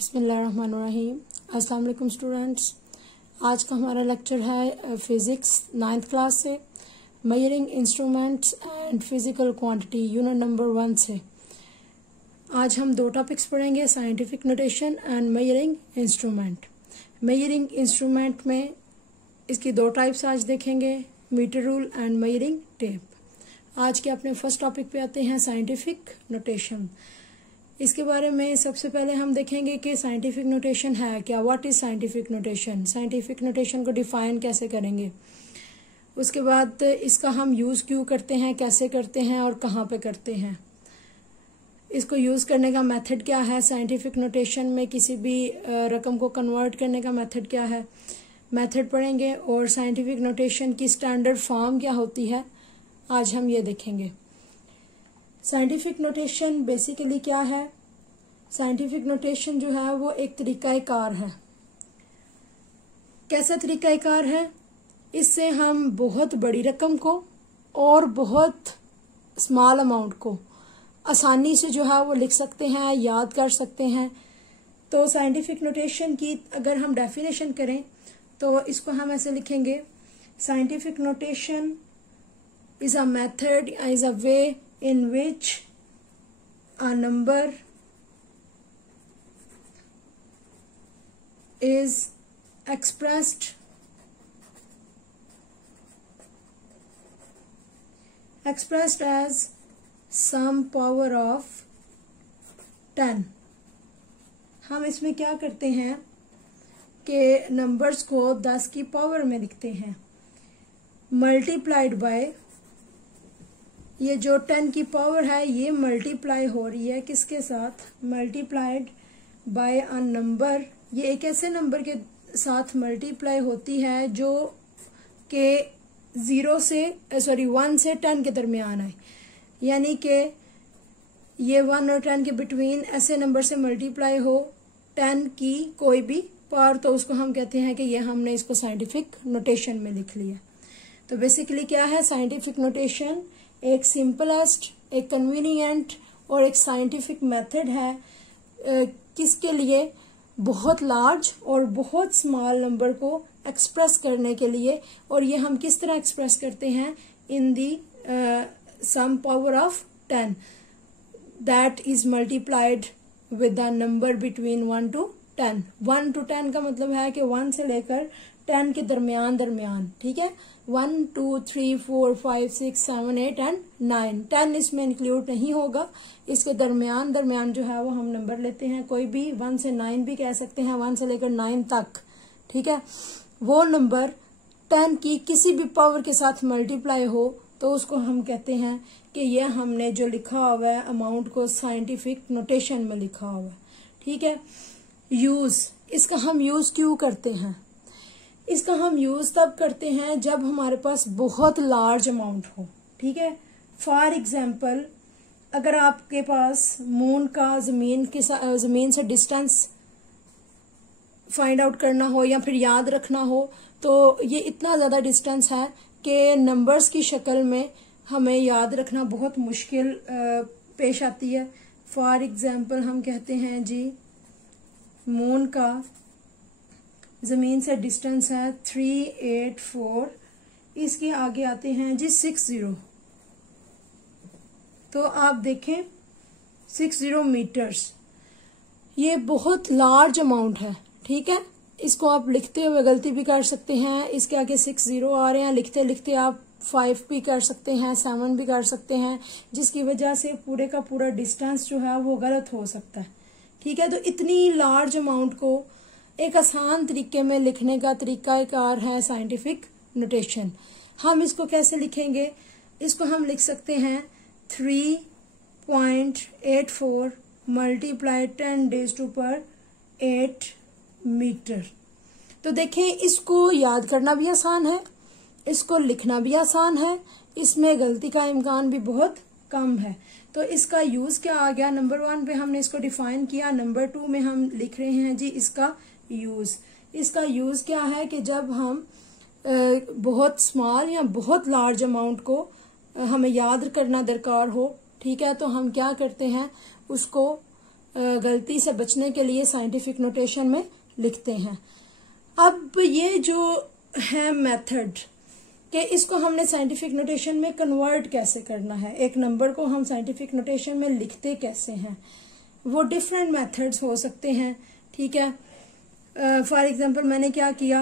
बिस्मिल्लाहिर्रहमानिर्रहीम। अस्सलाम वालेकुम स्टूडेंट्स। आज का हमारा लेक्चर है फिज़िक्स 9th क्लास से measuring instruments and physical quantity unit number 1 से। आज हम दो टॉपिक्स पढ़ेंगे, scientific notation and measuring instrument. Measuring instrument में इसकी दो टाइप्स आज देखेंगे, metre rule and measuring tape. आज के अपने फर्स्ट टॉपिक पे आते हैं साइंटिफिक नोटेशन। इसके बारे में सबसे पहले हम देखेंगे कि साइंटिफिक नोटेशन है क्या, what is scientific notation, scientific notation को डिफाइन कैसे करेंगे। उसके बाद इसका हम यूज़ क्यों करते हैं, कैसे करते हैं और कहाँ पे करते हैं। इसको यूज़ करने का मेथड क्या है, साइंटिफिक नोटेशन में किसी भी रकम को कन्वर्ट करने का मेथड क्या है, मेथड पढ़ेंगे। और साइंटिफिक नोटेशन की स्टैंडर्ड फॉर्म क्या होती है, आज हम ये देखेंगे। साइंटिफिक नोटेशन बेसिकली क्या है। साइंटिफिक नोटेशन जो है वो एक तरीकाकार है। कैसा तरीकाकार है, इससे हम बहुत बड़ी रकम को और बहुत स्मॉल अमाउंट को आसानी से जो है वो लिख सकते हैं, याद कर सकते हैं। तो साइंटिफिक नोटेशन की अगर हम डेफिनेशन करें तो इसको हम ऐसे लिखेंगे, scientific notation is a method, is a way in which a number is expressed as some power of 10। हम इसमें क्या करते हैं कि नंबर्स को 10 की पावर में लिखते हैं, मल्टीप्लाइड बाय, ये जो 10 की पावर है ये मल्टीप्लाई हो रही है किसके साथ, मल्टीप्लाइड बाय अ नंबर। ये एक ऐसे नंबर के साथ मल्टीप्लाई होती है जो के 1 से 10 के दरमियान है, यानी कि ये 1 और 10 के बिटवीन ऐसे नंबर से मल्टीप्लाई हो 10 की कोई भी पावर, तो उसको हम कहते हैं कि ये हमने इसको साइंटिफिक नोटेशन में लिख लिया। तो बेसिकली क्या है, साइंटिफिक नोटेशन एक सिंपलेस्ट, एक कन्वीनियंट और एक साइंटिफिक मेथड है किसके लिए, बहुत लार्ज और बहुत स्मॉल नंबर को एक्सप्रेस करने के लिए। और ये हम किस तरह एक्सप्रेस करते हैं, in the some power of 10 that is multiplied with the number between 1 to 10। 1 to 10 का मतलब है कि 1 से लेकर 10 के दरमियान, ठीक है। 1 2 3 4 5 6 7 8 एंड 9, 10 इसमें इंक्लूड नहीं होगा। इसके दरमियान जो है वो हम नंबर लेते हैं, कोई भी 1 से 9 भी कह सकते हैं, 1 से लेकर 9 तक, ठीक है। वो नंबर 10 की किसी भी पावर के साथ मल्टीप्लाई हो तो उसको हम कहते हैं कि ये हमने जो लिखा हुआ है अमाउंट को साइंटिफिक नोटेशन में लिखा हुआ है, ठीक है। यूज, इसका हम यूज क्यों करते हैं, इसका हम यूज तब करते हैं जब हमारे पास बहुत लार्ज अमाउंट हो, ठीक है। फॉर एग्जाम्पल, अगर आपके पास मून का जमीन से डिस्टेंस फाइंड आउट करना हो या फिर याद रखना हो, तो ये इतना ज्यादा डिस्टेंस है कि नंबर्स की शक्ल में हमें याद रखना बहुत मुश्किल पेश आती है। फॉर एग्जाम्पल हम कहते हैं जी, मून का जमीन से डिस्टेंस है 384, इसके आगे आते हैं जी 60। तो आप देखें 60 मीटर्स, ये बहुत लार्ज अमाउंट है, ठीक है। इसको आप लिखते हुए गलती भी कर सकते हैं, इसके आगे 60 आ रहे हैं, लिखते लिखते आप 5 भी कर सकते हैं, 7 भी कर सकते हैं, जिसकी वजह से पूरे का पूरा डिस्टेंस जो है वो गलत हो सकता है, ठीक है। तो इतनी लार्ज अमाउंट को एक आसान तरीके में लिखने का तरीकाकार है साइंटिफिक नोटेशन। हम इसको कैसे लिखेंगे, इसको हम लिख सकते हैं 3.84 मल्टीप्लाई 10⁻⁸ मीटर। तो देखें, इसको याद करना भी आसान है, इसको लिखना भी आसान है, इसमें गलती का इम्कान भी बहुत कम है। तो इसका यूज क्या आ गया, नंबर 1 पे हमने इसको डिफाइन किया, नंबर 2 में हम लिख रहे हैं जी इसका यूज। इसका यूज क्या है कि जब हम बहुत स्मॉल या बहुत लार्ज अमाउंट को हमें याद करना दरकार हो, ठीक है, तो हम क्या करते हैं, उसको गलती से बचने के लिए साइंटिफिक नोटेशन में लिखते हैं। अब ये जो है मेथड कि इसको हमने साइंटिफिक नोटेशन में कन्वर्ट कैसे करना है, एक नंबर को हम साइंटिफिक नोटेशन में लिखते कैसे हैं, वो डिफरेंट मेथड्स हो सकते हैं। ठीक है, फॉर एग्जांपल मैंने क्या किया,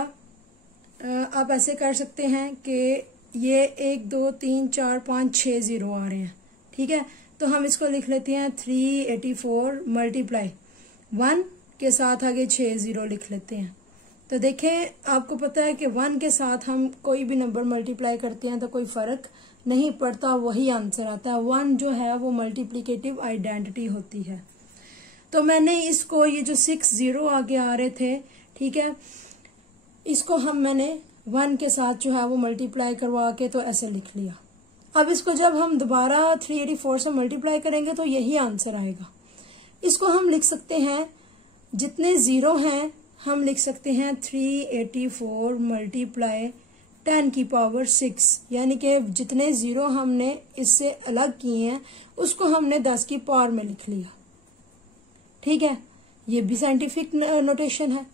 आप ऐसे कर सकते हैं कि ये 1 2 3 4 5 6 जीरो आ रहे हैं। ठीक है, तो हम इसको लिख लेते हैं 384 मल्टीप्लाई 1 के साथ आगे 6 जीरो लिख लेते हैं। तो देखें, आपको पता है कि 1 के साथ हम कोई भी नंबर मल्टीप्लाई करते हैं तो कोई फर्क नहीं पड़ता, वही आंसर आता है। 1 जो है वो मल्टीप्लिकेटिव आइडेंटिटी होती है। तो मैंने इसको, ये जो 6 जीरो आगे आ रहे थे, ठीक है, इसको मैंने 1 के साथ जो है वो मल्टीप्लाई करवा के तो ऐसे लिख लिया। अब इसको जब हम दोबारा 384 से मल्टीप्लाई करेंगे तो यही आंसर आएगा। इसको हम लिख सकते हैं, जितने जीरो हैं हम लिख सकते हैं 384 मल्टीप्लाई 10 की पावर 6, यानी कि जितने जीरो हमने इससे अलग किए हैं उसको हमने 10 की पावर में लिख लिया। ठीक है, ये भी साइंटिफिक नोटेशन है,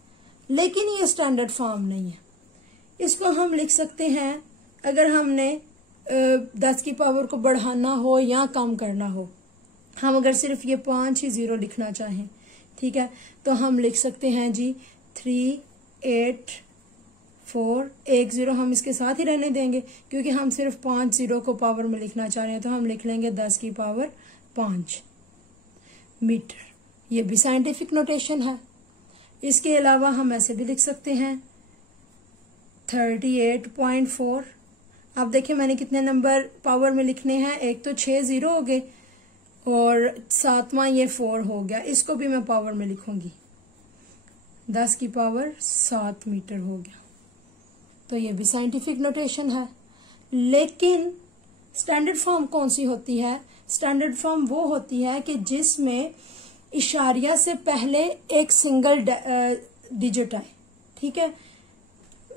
लेकिन ये स्टैंडर्ड फॉर्म नहीं है। इसको हम लिख सकते हैं, अगर हमने 10 की पावर को बढ़ाना हो या कम करना हो, हम अगर सिर्फ ये 5 ही जीरो लिखना चाहें, ठीक है, तो हम लिख सकते हैं जी 384, 1 जीरो हम इसके साथ ही रहने देंगे क्योंकि हम सिर्फ 5 जीरो को पावर में लिखना चाह रहे हैं, तो हम लिख लेंगे 10 की पावर 5 मीटर। ये भी साइंटिफिक नोटेशन है। इसके अलावा हम ऐसे भी लिख सकते हैं 38.4। अब देखिए मैंने कितने नंबर पावर में लिखने हैं, एक तो 6 जीरो हो गए और 7वां ये 4 हो गया, इसको भी मैं पावर में लिखूंगी, 10 की पावर 7 मीटर हो गया। तो ये भी साइंटिफिक नोटेशन है। लेकिन स्टैंडर्ड फॉर्म कौन सी होती है? स्टैंडर्ड फॉर्म वो होती है कि जिसमें इशारिया से पहले एक सिंगल डिजिट आए। ठीक है,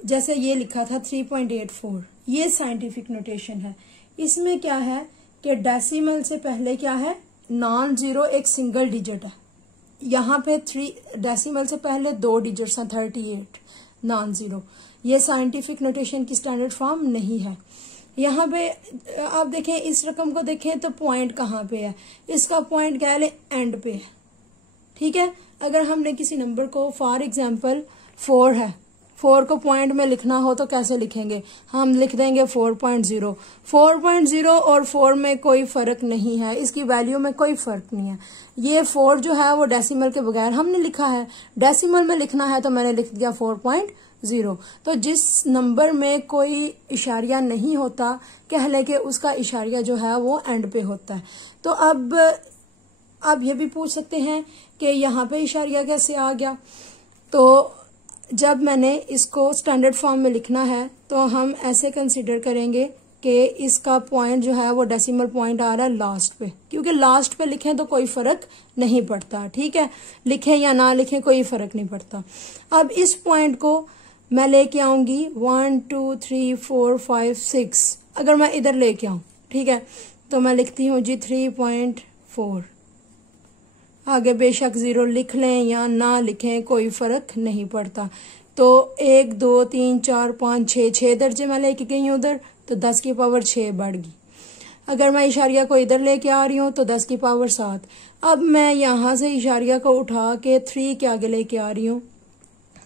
जैसे ये लिखा था 3.84, ये साइंटिफिक नोटेशन है। इसमें क्या है कि डेसिमल से पहले क्या है, नॉन जीरो एक सिंगल डिजिट है। यहाँ पे 3 डेसिमल से पहले 2 डिजिट्स हैं, 38 नॉन जीरो। ये साइंटिफिक नोटेशन की स्टैंडर्ड फॉर्म नहीं है। यहाँ पे आप देखें, इस रकम को देखें तो पॉइंट कहाँ पे है, इसका पॉइंट क्या है, एंड पे है। ठीक है, अगर हमने किसी नंबर को, फॉर एग्जाम्पल 4 है, 4 को पॉइंट में लिखना हो तो कैसे लिखेंगे, हम लिख देंगे 4.0। 4.0 और 4 में कोई फर्क नहीं है, इसकी वैल्यू में कोई फर्क नहीं है। ये 4 जो है वो डेसिमल के बगैर हमने लिखा है, डेसिमल में लिखना है तो मैंने लिख दिया 4.0। तो जिस नंबर में कोई इशारिया नहीं होता, कह ले कि उसका इशारिया जो है वो एंड पे होता है। तो अब आप ये भी पूछ सकते हैं कि यहाँ पे इशारिया कैसे आ गया। तो जब मैंने इसको स्टैंडर्ड फॉर्म में लिखना है तो हम ऐसे कंसीडर करेंगे कि इसका पॉइंट जो है वो डेसिमल पॉइंट आ रहा है लास्ट पे, क्योंकि लास्ट पे लिखें तो कोई फर्क नहीं पड़ता। ठीक है, लिखें या ना लिखें कोई फर्क नहीं पड़ता। अब इस पॉइंट को मैं लेके आऊंगी 1 2 3 4 5 6, अगर मैं इधर लेके आऊं, ठीक है, तो मैं लिखती हूँ जी 3.4। आगे बेशक जीरो लिख लें या ना लिखें कोई फर्क नहीं पड़ता। तो 1 2 3 4 5 6 दर्जे मैं लेके गई हूँ उधर, तो 10 की पावर 6 बढ़ गई। अगर मैं इशारिया को इधर लेके आ रही हूँ तो 10 की पावर 7। अब मैं यहाँ से इशारिया को उठा के 3 के आगे लेके आ रही हूँ,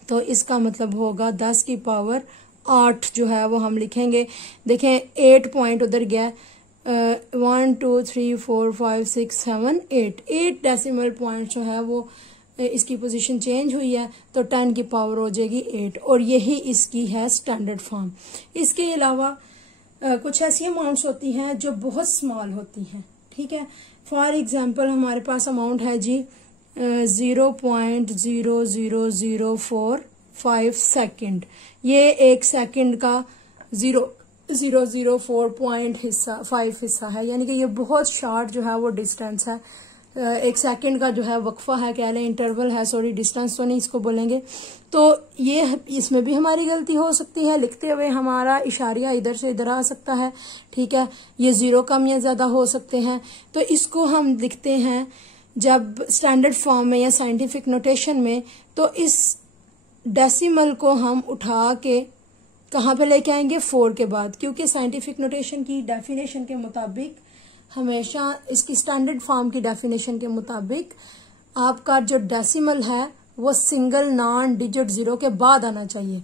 तो इसका मतलब होगा 10 की पावर 8 जो है वो हम लिखेंगे। देखें 8 पॉइंट उधर गया, 1 2 3 4 5 6 7 8 डेसिमल पॉइंट जो है वो इसकी पोजीशन चेंज हुई है, तो 10 की पावर हो जाएगी 8, और यही इसकी है स्टैंडर्ड फॉर्म। इसके अलावा कुछ ऐसी अमाउंट्स होती हैं जो बहुत स्मॉल होती हैं। ठीक है, फॉर एग्जांपल हमारे पास अमाउंट है जी 0.00045 सेकेंड। ये 1 सेकेंड का 0.004 पॉइंट हिस्सा 5 हिस्सा है, यानी कि ये बहुत शॉर्ट जो है वो डिस्टेंस है। 1 सेकेंड का जो है वक्फा है, कह लें इंटरवल है, सॉरी डिस्टेंस तो नहीं इसको बोलेंगे। तो ये इसमें भी हमारी गलती हो सकती है, लिखते हुए हमारा इशारिया इधर से इधर आ सकता है। ठीक है, ये 0 कम या ज्यादा हो सकते हैं। तो इसको हम लिखते हैं जब स्टैंडर्ड फॉर्म में या साइंटिफिक नोटेशन में, तो इस डेसिमल को हम उठा के कहाँ पे लेके आएंगे, 4 के बाद, क्योंकि साइंटिफिक नोटेशन की डेफिनेशन के मुताबिक हमेशा इसकी स्टैंडर्ड फॉर्म की डेफिनेशन के मुताबिक आपका जो डेसिमल है वो सिंगल नॉन डिजिट 0 के बाद आना चाहिए।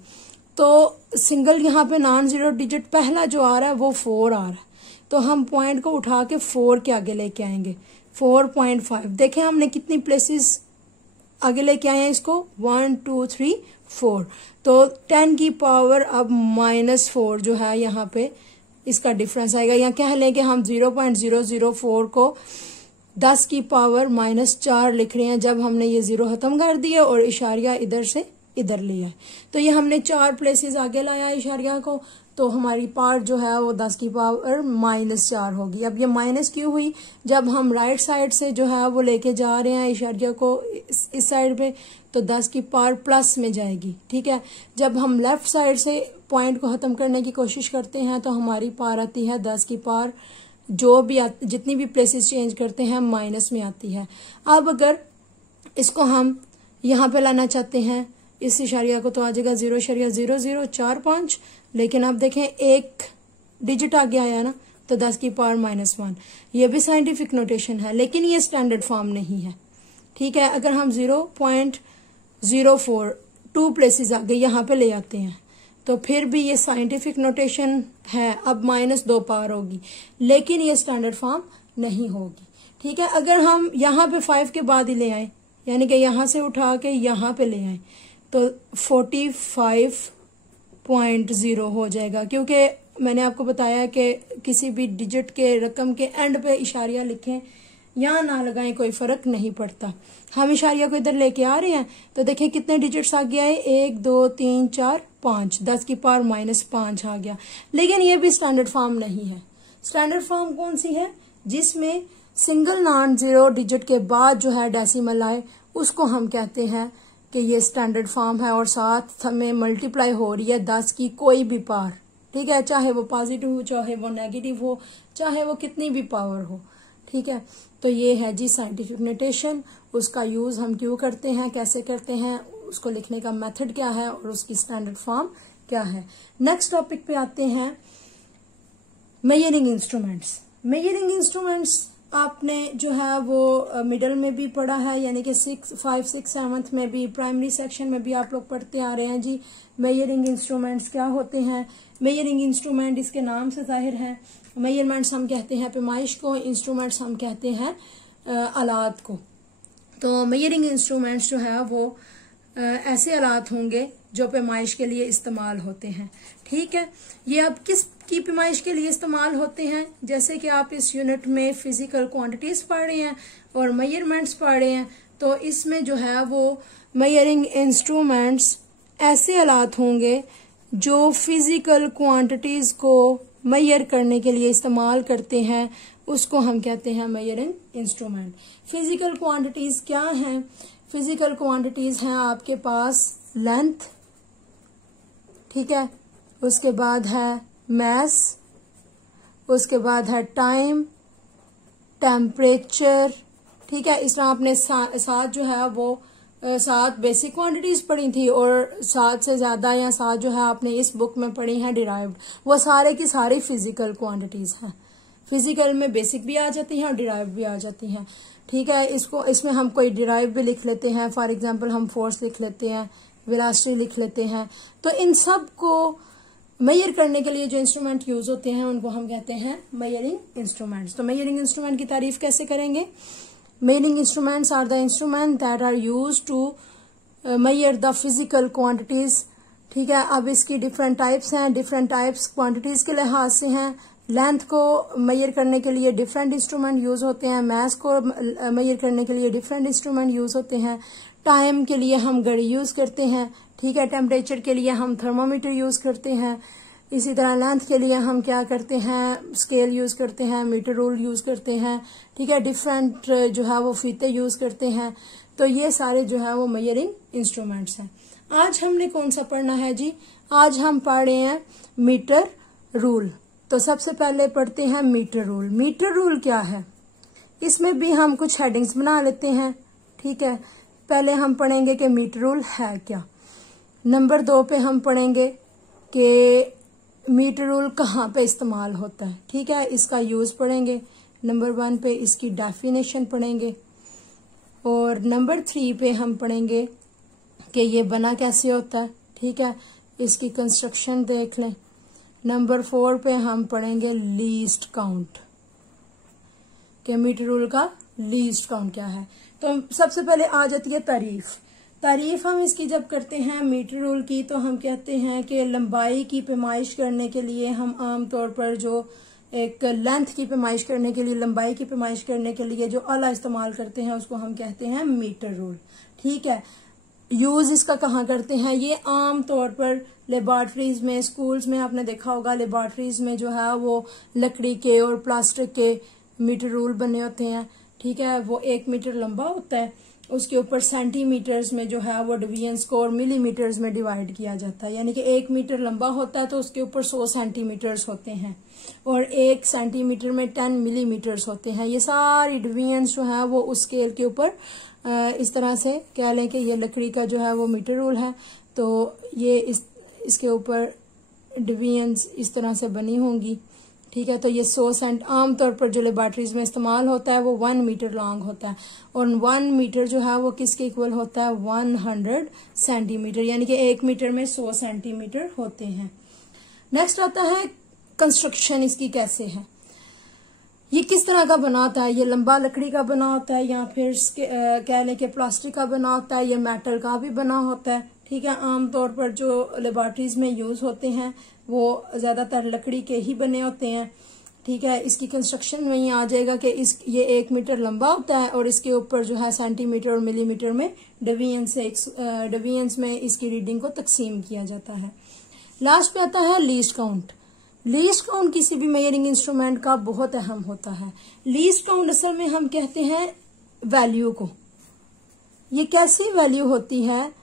तो सिंगल यहाँ पे नॉन 0 डिजिट पहला जो आ रहा है वो 4 आ रहा है, तो हम पॉइंट को उठा के 4 के आगे लेके आएंगे, 4.5। देखें हमने कितनी प्लेसेस आगे लेके आए हैं इसको, 1 2 3 4, तो 10 की पावर अब -4 जो है यहाँ पे इसका डिफरेंस आएगा, या कह लें कि हम 0.004 को 10 की पावर -4 लिख रहे हैं जब हमने ये 0 खत्म कर दिया और इशारिया इधर से इधर लिया है। तो ये हमने 4 प्लेसेस आगे लाया इशारिया को, तो हमारी पार्ट जो है वो 10 की पावर -4 होगी। अब ये माइनस क्यों हुई, जब हम राइट साइड से जो है वो लेके जा रहे हैं इशारिया को इस साइड पे, तो 10 की पावर प्लस में जाएगी, ठीक है। जब हम लेफ्ट साइड से पॉइंट को खत्म करने की कोशिश करते हैं तो हमारी पावर आती है 10 की पावर, जो भी जितनी भी प्लेसेस चेंज करते हैं माइनस में आती है। अब अगर इसको हम यहाँ पे लाना चाहते हैं इस इशारिया को, तो आ जाएगा 0.0045, लेकिन अब देखें एक डिजिट आगे आया ना, तो 10 की पावर -1। ये भी साइंटिफिक नोटेशन है लेकिन ये स्टैंडर्ड फॉर्म नहीं है, ठीक है। अगर हम 0.04 2 प्लेसेस आगे यहाँ पे ले आते हैं तो फिर भी ये साइंटिफिक नोटेशन है, अब -2 पावर होगी, लेकिन ये स्टैंडर्ड फॉर्म नहीं होगी, ठीक है। अगर हम यहाँ पे 5 के बाद ही ले आए, यानी कि यहाँ से उठा के यहाँ पे ले आए, तो 45.0 हो जाएगा, क्योंकि मैंने आपको बताया कि किसी भी डिजिट के रकम के एंड पे इशारिया लिखें या ना लगाएं कोई फर्क नहीं पड़ता। हम इशारिया को इधर लेके आ रहे हैं तो देखिए कितने डिजिट्स आ गया है, 1 2 3 4 5, 10 की पावर -5 आ गया, लेकिन ये भी स्टैंडर्ड फॉर्म नहीं है। स्टैंडर्ड फॉर्म कौन सी है, जिसमें सिंगल नॉन 0 डिजिट के बाद जो है डेसिमल आए, उसको हम कहते हैं कि ये स्टैंडर्ड फॉर्म है, और साथ हमें मल्टीप्लाई हो रही है 10 की कोई भी पावर, ठीक है, चाहे वो पॉजिटिव हो, चाहे वो नेगेटिव हो, चाहे वो कितनी भी पावर हो, ठीक है। तो ये है जी साइंटिफिक नोटेशन, उसका यूज हम क्यों करते हैं, कैसे करते हैं, उसको लिखने का मेथड क्या है और उसकी स्टैंडर्ड फॉर्म क्या है। नेक्स्ट टॉपिक पे आते हैं, मेजरिंग इंस्ट्रूमेंट्स। मेजरिंग इंस्ट्रूमेंट्स आपने जो है वो मिडल में भी पढ़ा है, यानी कि 5, 6, 7 में भी, प्राइमरी सेक्शन में भी आप लोग पढ़ते आ रहे हैं जी। मेजरिंग इंस्ट्रूमेंट्स क्या होते हैं, मेजरिंग इंस्ट्रूमेंट इसके नाम से जाहिर है, मेजरमेंट्स हम कहते हैं पैमाइश को, इंस्ट्रूमेंट्स हम कहते हैं आलात को। तो मेजरिंग इंस्ट्रूमेंट्स जो है वो ऐसे आलात होंगे जो पैमाइश के लिए इस्तेमाल होते हैं, ठीक है। ये अब किस की पैमाइश के लिए इस्तेमाल होते हैं, जैसे कि आप इस यूनिट में फिजिकल क्वांटिटीज पढ़ रहे हैं और मेजरमेंट्स पढ़ रहे हैं, तो इसमें जो है वो मेजरिंग इंस्ट्रूमेंट्स ऐसे आलात होंगे जो फिजिकल क्वांटिटीज को मेजर करने के लिए इस्तेमाल करते हैं, उसको हम कहते हैं मेजरिंग इंस्ट्रूमेंट। फिजिकल क्वांटिटीज क्या हैं, फिजिकल क्वांटिटीज हैं आपके पास लेंथ, ठीक है, उसके बाद है मैस, उसके बाद है टाइम, टेम्परेचर, ठीक है। इस तरह आपने सात जो है वो 7 बेसिक क्वांटिटीज पढ़ी थी और 7 से ज्यादा या 7 जो है आपने इस बुक में पढ़ी हैं डिराइव्ड, वो सारे की सारी फिजिकल क्वांटिटीज हैं। फिजिकल में बेसिक भी आ जाती हैं और डिराइव्ड भी आ जाती हैं, ठीक है। इसमें हम कोई डिराइव भी लिख लेते हैं, फॉर एग्जांपल हम फोर्स लिख लेते हैं, वेलोसिटी लिख लेते हैं। तो इन सब को मेजर करने के लिए जो इंस्ट्रूमेंट यूज होते हैं उनको हम कहते हैं मेजरिंग इंस्ट्रूमेंट्स। तो मेजरिंग इंस्ट्रूमेंट की तारीफ कैसे करेंगे, measuring instruments are the instrument that are used to measure the physical quantities, ठीक है। अब इसकी डिफरेंट टाइप्स हैं, डिफरेंट टाइप्स क्वांटिटीज के लिहाज से हैं। लेंथ को मेजर करने के लिए डिफरेंट इंस्ट्रूमेंट यूज होते हैं, मास को मेजर करने के लिए डिफरेंट इंस्ट्रूमेंट यूज होते हैं, टाइम के लिए हम घड़ी यूज करते हैं, ठीक है, टेम्परेचर के लिए हम थर्मोमीटर यूज करते हैं, इसी तरह लेंथ के लिए हम क्या करते हैं, स्केल यूज करते हैं, मीटर रूल यूज करते हैं, ठीक है, डिफरेंट जो है वो फीते यूज करते हैं। तो ये सारे जो है वो मेजरिंग इंस्ट्रूमेंट्स हैं। आज हमने कौन सा पढ़ना है जी, आज हम पढ़ रहे हैं मीटर रूल। तो सबसे पहले पढ़ते हैं मीटर रूल। मीटर रूल क्या है, इसमें भी हम कुछ हेडिंग्स बना लेते हैं, ठीक है। पहले हम पढ़ेंगे कि मीटर रूल है क्या। नंबर 2 पे हम पढ़ेंगे कि मीटर रूल कहाँ पे इस्तेमाल होता है, ठीक है, इसका यूज पढ़ेंगे। नंबर 1 पे इसकी डेफिनेशन पढ़ेंगे और नंबर 3 पे हम पढ़ेंगे कि ये बना कैसे होता है, ठीक है, इसकी कंस्ट्रक्शन देख लें। नंबर 4 पे हम पढ़ेंगे लीस्ट काउंट, कि मीटर रूल का लीस्ट काउंट क्या है। तो सबसे पहले आ जाती है तारीफ हम इसकी जब करते हैं मीटर रूल की, तो हम कहते हैं कि लंबाई की पैमाइश करने के लिए हम आमतौर पर जो एक लेंथ की पैमाइश करने के लिए, लंबाई की पैमाइश करने के लिए जो आला इस्तेमाल करते हैं उसको हम कहते हैं मीटर रूल, ठीक है। यूज इसका कहाँ करते हैं, ये आम तौर पर लेबॉर्ट्रीज में, स्कूल्स में आपने देखा होगा, लेबॉर्ट्रीज में जो है वो लकड़ी के और प्लास्टिक के मीटर रूल बने होते हैं, ठीक है। वो 1 मीटर लंबा होता है, उसके ऊपर सेंटीमीटर्स में जो है वो डिवीजन्स को और मिलीमीटर्स में डिवाइड किया जाता है। यानी कि 1 मीटर लंबा होता है तो उसके ऊपर 100 सेंटीमीटर्स होते हैं और 1 सेंटीमीटर में 10 मिलीमीटर्स होते हैं। ये सारी डिवीजन्स जो है वो उस स्केल के ऊपर इस तरह से कह लें कि ये लकड़ी का जो है वो मीटर रूल है, तो ये इसके ऊपर डिवीजन्स इस तरह से बनी होंगी, ठीक है। तो ये 100 सेंट आमतौर पर जो लेबॉर्ट्रीज में इस्तेमाल होता है वो 1 मीटर लॉन्ग होता है और 1 मीटर जो है वो किसके इक्वल होता है, 100 सेंटीमीटर, यानी कि 1 मीटर में 100 सेंटीमीटर होते हैं। नेक्स्ट आता है कंस्ट्रक्शन, इसकी कैसे है, ये किस तरह का बना होता है। ये लंबा लकड़ी का बना होता है या फिर कह लें कि प्लास्टिक का बना होता है, या मेटल का भी बना होता है, ठीक है। आमतौर पर जो लेबॉर्ट्रीज में यूज होते हैं वो ज्यादातर लकड़ी के ही बने होते हैं, ठीक है। इसकी कंस्ट्रक्शन में ही आ जाएगा कि ये 1 मीटर लंबा होता है और इसके ऊपर जो है सेंटीमीटर और मिलीमीटर में डिवीजन्स में इसकी रीडिंग को तकसीम किया जाता है। लास्ट पे आता है लीस्ट काउंट। लीस्ट काउंट किसी भी मेजरिंग इंस्ट्रूमेंट का बहुत अहम होता है। लीस्ट काउंट असल में हम कहते हैं वैल्यू को। ये कैसी वैल्यू होती है,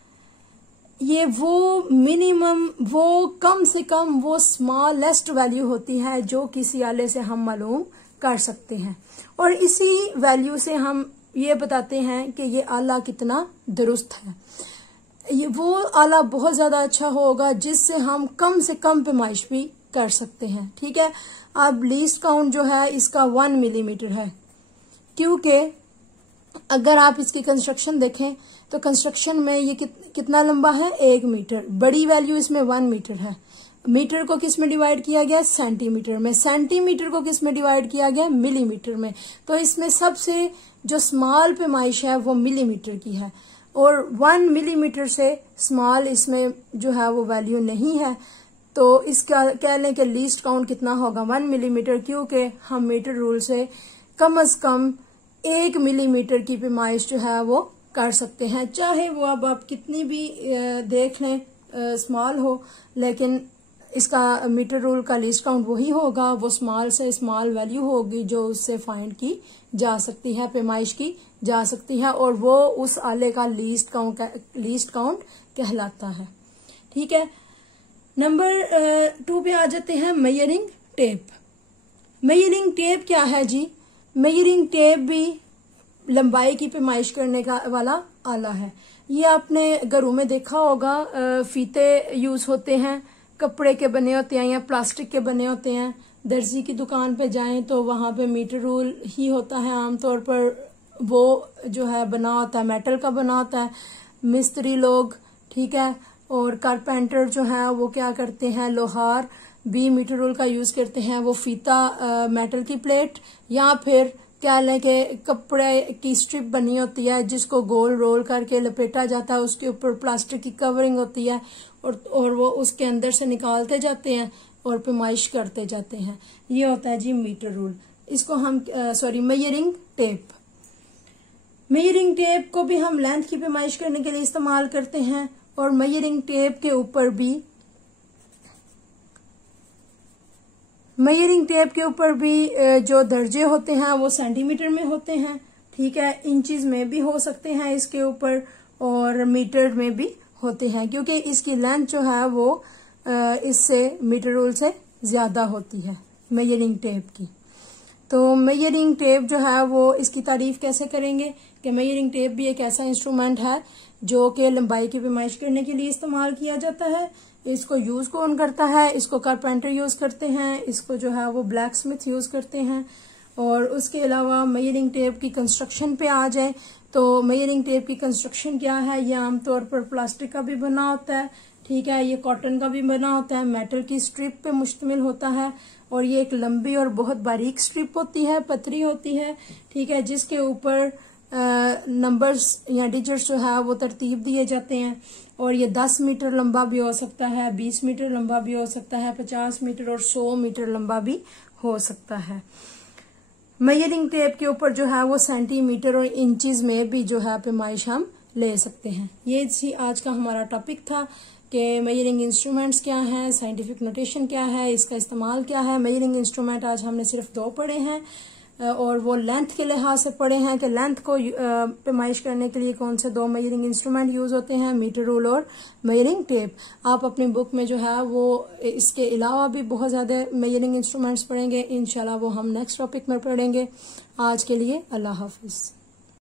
ये वो मिनिमम, वो कम से कम वो स्मॉलेस्ट वैल्यू होती है जो किसी आले से हम मालूम कर सकते हैं और इसी वैल्यू से हम ये बताते हैं कि ये आला कितना दुरुस्त है। ये वो आला बहुत ज्यादा अच्छा होगा जिससे हम कम से कम पैमाइश भी कर सकते हैं, ठीक है। अब लीस्ट काउंट जो है इसका 1 मिलीमीटर है, क्योंकि अगर आप इसकी कंस्ट्रक्शन देखें तो कंस्ट्रक्शन में ये कितना लंबा है, 1 मीटर। बड़ी वैल्यू इसमें 1 मीटर है। मीटर को किस में डिवाइड किया गया, सेंटीमीटर में। सेंटीमीटर को किस में डिवाइड किया गया, मिलीमीटर में। तो इसमें सबसे जो स्मॉल पैमाइश है वो मिलीमीटर की है और 1 मिलीमीटर से स्मॉल इसमें जो है वो वैल्यू नहीं है। तो इसका कह लें कि लीस्ट काउंट कितना होगा, 1 मिलीमीटर, क्योंकि हम मीटर रूल से कम से कम 1 मिलीमीटर की पैमाइश जो है वो कर सकते हैं। चाहे वो अब आप कितनी भी देख लें स्मॉल हो, लेकिन इसका मीटर रूल का लीस्ट काउंट वही होगा, वो स्मॉल से स्मॉल वैल्यू होगी जो उससे फाइंड की जा सकती है, पैमाइश की जा सकती है और वो उस आले का लीस्ट काउंट कहलाता है, ठीक है। नंबर 2 पे आ जाते हैं मेजरिंग टेप। मेजरिंग टेप क्या है जी, मेजरिंग टेप भी लंबाई की पैमाइश करने का वाला आला है। ये आपने घरों में देखा होगा, फीते यूज होते हैं, कपड़े के बने होते हैं या प्लास्टिक के बने होते हैं। दर्जी की दुकान पे जाएं तो वहां पे मीटर रूल ही होता है आमतौर पर, वो जो है बना होता है, मेटल का बना होता है। मिस्त्री लोग, ठीक है, और कारपेंटर जो है वो क्या करते हैं, लोहार भी मीटर रूल का यूज करते हैं। वो फीता मेटल की प्लेट या फिर क्या लें कि कपड़े की स्ट्रिप बनी होती है जिसको गोल रोल करके लपेटा जाता है, उसके ऊपर प्लास्टिक की कवरिंग होती है और वो उसके अंदर से निकालते जाते हैं और पैमाइश करते जाते हैं। ये होता है जी मीटर रूल। इसको हम मेजरिंग टेप। मेजरिंग टेप को भी हम लेंथ की पैमाइश करने के लिए इस्तेमाल करते हैं और मेजरिंग टेप के ऊपर भी जो दर्जे होते हैं वो सेंटीमीटर में होते हैं, ठीक है। इंचेस में भी हो सकते हैं इसके ऊपर और मीटर में भी होते हैं, क्योंकि इसकी लेंथ जो है वो इससे मीटर रूल से ज्यादा होती है मेजरिंग टेप की। तो मेजरिंग टेप जो है वो इसकी तारीफ कैसे करेंगे कि मेजरिंग टेप भी एक ऐसा इंस्ट्रूमेंट है जो कि लंबाई की पैमाइश करने के लिए इस्तेमाल किया जाता है। इसको यूज कौन करता है? इसको कारपेंटर यूज करते हैं, इसको जो है वो ब्लैक स्मिथ यूज करते हैं। और उसके अलावा मेजरिंग टेप की कंस्ट्रक्शन पे आ जाए तो मेजरिंग टेप की कंस्ट्रक्शन क्या है? ये आमतौर पर प्लास्टिक का भी बना होता है, ठीक है, ये कॉटन का भी बना होता है, मेटल की स्ट्रिप पे मुश्तमिल होता है और ये एक लंबी और बहुत बारीक स्ट्रिप होती है, पतली होती है, ठीक है, जिसके ऊपर नंबर्स या डिजिट्स जो है वो तरतीब दिए जाते हैं। और ये 10 मीटर लंबा भी हो सकता है, 20 मीटर लंबा भी हो सकता है, 50 मीटर और 100 मीटर लंबा भी हो सकता है। मेजरिंग टेप के ऊपर जो है वो सेंटीमीटर और इंचेस में भी जो है पैमाइश हम ले सकते हैं। ये जी आज का हमारा टॉपिक था कि मेजरिंग इंस्ट्रूमेंट्स क्या हैं, साइंटिफिक नोटेशन क्या है, इसका इस्तेमाल क्या है। मेजरिंग इंस्ट्रूमेंट आज हमने सिर्फ 2 पढ़े हैं और वो लेंथ के लिहाज से पढ़े हैं कि लेंथ को पैमाइश करने के लिए कौन से 2 मेजरिंग इंस्ट्रूमेंट यूज होते हैं, मीटर रूल और मेजरिंग टेप। आप अपनी बुक में जो है वो इसके अलावा भी बहुत ज्यादा मेजरिंग इंस्ट्रूमेंट्स पढ़ेंगे। इंशाल्लाह वो हम नेक्स्ट टॉपिक में पढ़ेंगे। आज के लिए अल्लाह हाफिज।